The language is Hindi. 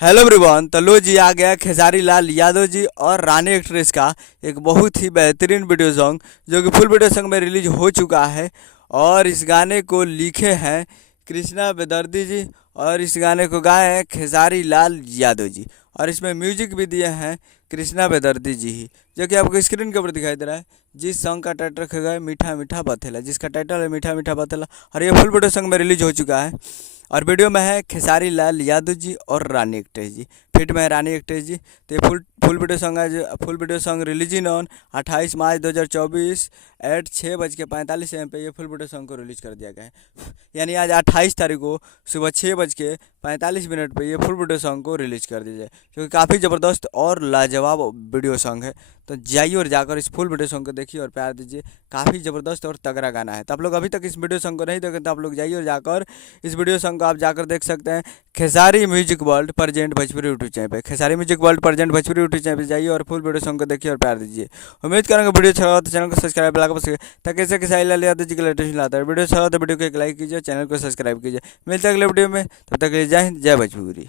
Hello everyone. तो लो जी आ गया खेसारी लाल यादव जी और रानी एक्ट्रेस का एक बहुत ही बेहतरीन वीडियो सॉन्ग जो कि फुल वीडियो सॉन्ग में रिलीज हो चुका है। और इस गाने को लिखे हैं कृष्णा बेदर्दी जी और इस गाने को गाए हैं खेसारी लाल यादव जी। और इसमें म्यूजिक भी दिए हैं कृष्णा बेदर्दी जी ही, जो कि आपको स्क्रीन के ऊपर दिखाई दे रहा है। जिस सॉन्ग का टाइटल रखा गया है मीठा मीठा बथेला, जिसका टाइटल है मीठा मीठा बथेला। और ये फुल वीडियो सॉन्ग में रिलीज हो चुका है। और वीडियो में है खेसारी लाल यादव जी और रानी एक्ट्रेस जी, फिट में है रानी एक्ट्रेस जी। तो ये फुल फुल वीडियो सॉन्ग है, जो full video song releasing on 28 March 2024 at 6:45 AM पे ये फुल वीडियो सॉन्ग को रिलीज कर दिया गया है। यानी आज 28 तारीख को सुबह 6:45 पे ये फुल वीडियो सॉन्ग को रिलीज कर दिया जाए, जो कि काफ़ी ज़बरदस्त और लाजवाब वीडियो सॉन्ग है। तो जाइए और जाकर इस फुल वीडियो सॉन्ग को देखिए और प्यार दीजिए। काफ़ी ज़बरदस्त और तगड़ा गाना है। तो आप लोग अभी तक इस वीडियो सॉन्ग को नहीं देखें तो आप लोग जाइए और जाकर इस वीडियो सॉन्ग को आप जाकर देख सकते हैं Khesari music world present Bhojpuri YouTube channel पे। Khesari music world present Bhojpuri YouTube channel पे जाइए और फुल वीडियो सॉन्ग को देखिए और प्यार दीजिए। उम्मीद करेंगे वीडियो अच्छा लगा तो चैनल को सब्सक्राइब लगा सके, ताकि ऐसे खेसारी लाल यादव जी के लेटेस्ट लाता है। वीडियो अच्छा लगा तो वीडियो को एक लाइक कीजिए, चैनल को सब्सक्राइब कीजिए। मिलते हैं अगले वीडियो में, तब तक के लिए जय हिंद, जय भोजपुरी।